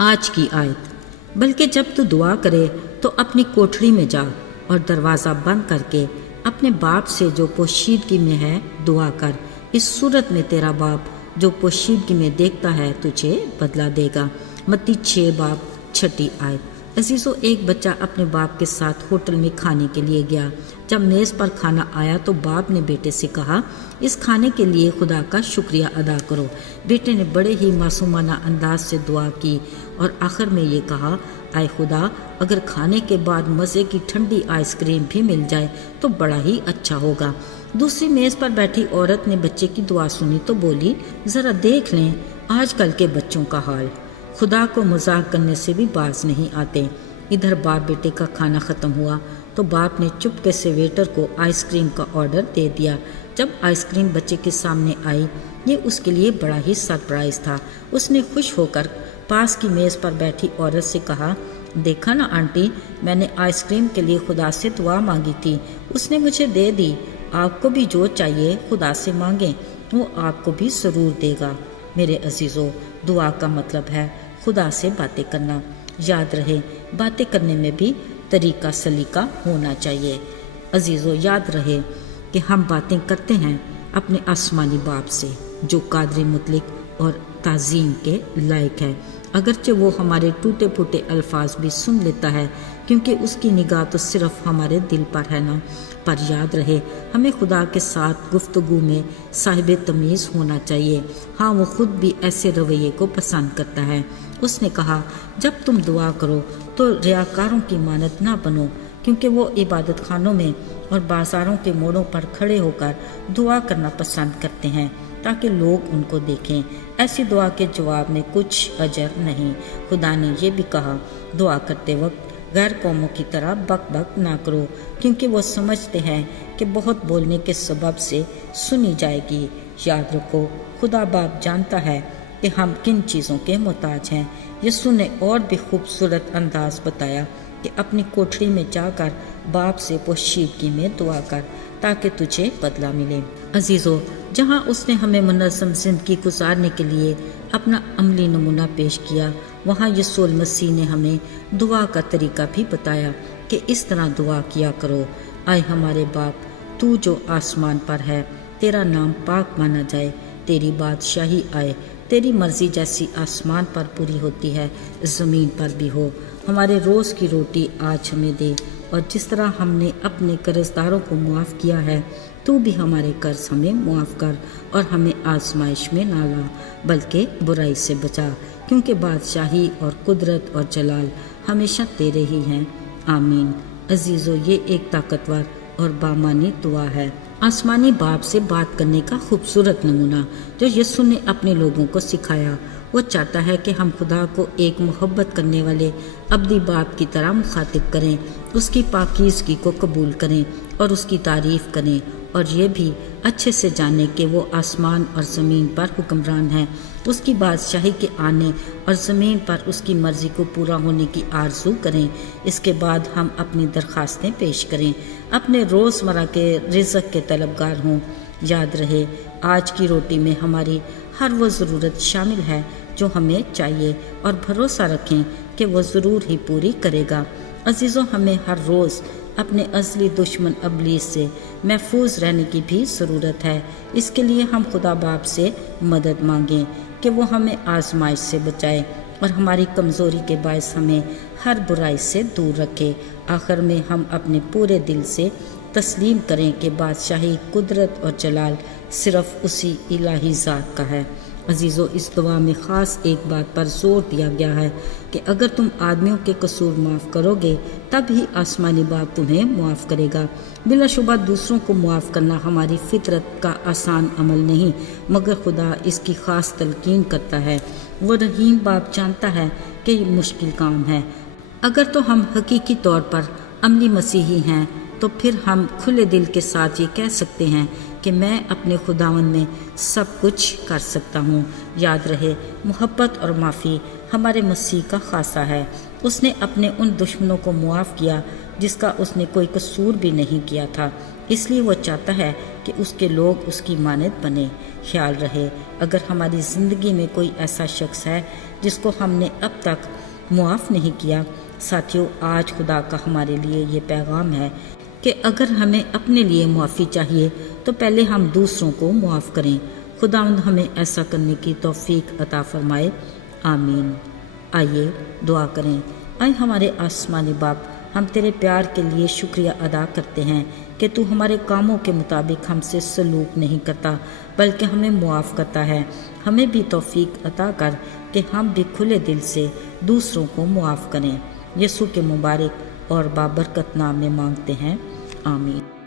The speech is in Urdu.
آج کی آیت، بلکہ جب تو دعا کرے تو اپنی کوٹھڑی میں جا اور دروازہ بند کر کے اپنے باپ سے جو پوشیدگی میں ہے دعا کر، اس صورت میں تیرا باپ جو پوشیدگی میں دیکھتا ہے تجھے بدلہ دے گا۔ متی 6:6 آیت۔ عزیزو، ایک بچہ اپنے باپ کے ساتھ ہوٹل میں کھانے کے لیے گیا۔ جب میز پر کھانا آیا تو باپ نے بیٹے سے کہا، اس کھانے کے لیے خدا کا شکریہ ادا کرو۔ بیٹے نے بڑے ہی معصومانہ انداز سے دعا کی اور آخر میں یہ کہا، اے خدا، اگر کھانے کے بعد مزے کی ٹھنڈی آئس کریم بھی مل جائے تو بڑا ہی اچھا ہوگا۔ دوسری میز پر بیٹھی عورت نے بچے کی دعا سنی تو بولی، ذرا دیکھ لیں آج کل کے بچوں کا حال، خدا کو مذاق کرنے سے بھی باز نہیں آتے۔ ادھر باپ بیٹے کا کھانا ختم ہوا تو باپ نے چپکے سے ویٹر کو آئس کریم کا آرڈر دے دیا۔ جب آئس کریم بچے کے سامنے آئی، یہ اس کے لیے بڑا ہی سرپرائز تھا۔ اس نے خوش ہو کر پاس کی میز پر بیٹھی عورت سے کہا، دیکھا نا آنٹی، میں نے آئس کریم کے لیے خدا سے دعا مانگی تھی، اس نے مجھے دے دی۔ آپ کو بھی جو چاہیے خدا سے مانگیں، وہ آپ کو بھی ضرور دے گا۔ میرے عزیزو، دعا کا مطلب ہے خدا سے باتیں کرنا۔ یاد رہے، باتیں کرنے میں بھی طریقہ سلیقہ ہونا چاہیے۔ عزیزو، یاد رہے کہ ہم باتیں کرتے ہیں اپنے آسمانی باپ سے جو قادر مطلق اور تعظیم کے لائق ہے، اگرچہ وہ ہمارے ٹوٹے پھوٹے الفاظ بھی سن لیتا ہے، کیونکہ اس کی نگاہ تو صرف ہمارے دل پر ہے نا۔ پر یاد رہے، ہمیں خدا کے ساتھ گفتگو میں صاحب تمیز ہونا چاہیے۔ ہاں، وہ خود بھی ایسے رویے کو پسند کرتا ہے۔ اس نے کہا، جب تم دعا کرو تو ریاکاروں کی مانند نہ بنو، کیونکہ وہ عبادت خانوں میں اور بازاروں کے موڑوں پر کھڑے ہو کر دعا کرنا پسند کرتے ہیں تاکہ لوگ ان کو دیکھیں۔ ایسی دعا کے جواب میں کچھ اجر نہیں۔ خدا نے یہ بھی کہا، دعا کرتے وقت غیر قوموں کی طرح بک بک نہ کرو، کیونکہ وہ سمجھتے ہیں کہ بہت بولنے کے سبب سے سنی جائے گی۔ یاد رکھو، خدا باپ جانتا ہے کہ ہم کن چیزوں کے محتاج ہیں۔ یسوع نے اور بھی خوبصورت انداز بتایا کہ اپنی کوٹھڑی میں جا کر باپ سے پوشیدگی میں دعا کر تاکہ تجھے بدلہ ملے۔ عزیزو، جہاں اس نے ہمیں منظم زندگی گزارنے کے لیے اپنا عملی نمونہ پیش کیا، وہاں یسوع المسیح نے ہمیں دعا کا طریقہ بھی بتایا کہ اس طرح دعا کیا کرو، اے ہمارے باپ، تو جو آسمان پر ہے، تیرا نام پاک مانا جائے، تیری بادشاہی آئے، تیری مرضی جیسی آسمان پر پوری ہوتی ہے زمین پر بھی ہو۔ ہمارے روز کی روٹی آج ہمیں دے، اور جس طرح ہم نے اپنے قرض داروں کو معاف کیا ہے، تو بھی ہمارے قرض ہمیں معاف کر، اور ہمیں آزمائش میں نہ لا بلکہ برائی سے بچا، کیونکہ بادشاہی اور قدرت اور جلال ہمیشہ تیرے ہی ہیں، آمین۔ عزیزو، یہ ایک طاقتور اور بامانی دعا ہے، آسمانی باپ سے بات کرنے کا خوبصورت نمونہ جو یسوع نے اپنے لوگوں کو سکھایا۔ وہ چاہتا ہے کہ ہم خدا کو ایک محبت کرنے والے ابدی باپ کی طرح مخاطب کریں، اس کی پاکیزگی کو قبول کریں اور اس کی تعریف کریں، اور یہ بھی اچھے سے جانیں کہ وہ آسمان اور زمین پر حکمران ہے، اس کی بادشاہی کے آنے اور زمین پر اس کی مرضی کو پورا ہونے کی آرزو کریں۔ اس کے بعد ہم اپنی درخواستیں پیش کریں، اپنے روزمرہ کے رزق کے طلبگار ہوں۔ یاد رہے، آج کی روٹی میں ہماری ہر وہ ضرورت شامل ہے جو ہمیں چاہیے، اور بھروسہ رکھیں کہ وہ ضرور ہی پوری کرے گا۔ عزیزوں، ہمیں ہر روز اپنے ازلی دشمن ابلیس سے محفوظ رہنے کی بھی ضرورت ہے۔ اس کے لیے ہم خدا باپ سے مدد مانگیں کہ وہ ہمیں آزمائش سے بچائے اور ہماری کمزوری کے باعث ہمیں ہر برائی سے دور رکھے۔ آخر میں ہم اپنے پورے دل سے تسلیم کریں کہ بادشاہی، قدرت اور جلال صرف اسی الہی ذات کا ہے۔ عزیزو، اس دعا میں خاص ایک بات پر زور دیا گیا ہے کہ اگر تم آدمیوں کے قصور معاف کرو گے تب ہی آسمانی باپ تمہیں معاف کرے گا۔ بلا شبہ دوسروں کو معاف کرنا ہماری فطرت کا آسان عمل نہیں، مگر خدا اس کی خاص تلقین کرتا ہے۔ وہ رحیم باپ جانتا ہے کہ یہ مشکل کام ہے۔ اگر تو ہم حقیقی طور پر عملی مسیحی ہیں تو پھر ہم کھلے دل کے ساتھ یہ کہہ سکتے ہیں کہ میں اپنے خداوند میں سب کچھ کر سکتا ہوں۔ یاد رہے، محبت اور معافی ہمارے مسیح کا خاصہ ہے۔ اس نے اپنے ان دشمنوں کو معاف کیا جس کا اس نے کوئی قصور بھی نہیں کیا تھا، اس لیے وہ چاہتا ہے کہ کہ اس کے لوگ اس کی مانند بنے۔ خیال رہے اگر ہماری زندگی میں کوئی ایسا شخص ہے جس کو ہم نے اب تک معاف نہیں کیا، ساتھیوں آج خدا کا ہمارے لیے یہ پیغام ہے کہ اگر ہمیں اپنے لیے معافی چاہیے تو پہلے ہم دوسروں کو معاف کریں۔ خداوند ہمیں ایسا کرنے کی توفیق عطا فرمائے، آمین۔ آئیے دعا کریں۔ اے ہمارے آسمانی باپ، ہم تیرے پیار کے لیے شکریہ ادا کرتے ہیں کہ تو ہمارے کاموں کے مطابق ہم سے سلوک نہیں کرتا بلکہ ہمیں معاف کرتا ہے۔ ہمیں بھی توفیق عطا کر کہ ہم بھی کھلے دل سے دوسروں کو معاف کریں۔ یسوع کے مبارک اور بابرکت نام میں مانگتے ہیں، آمین۔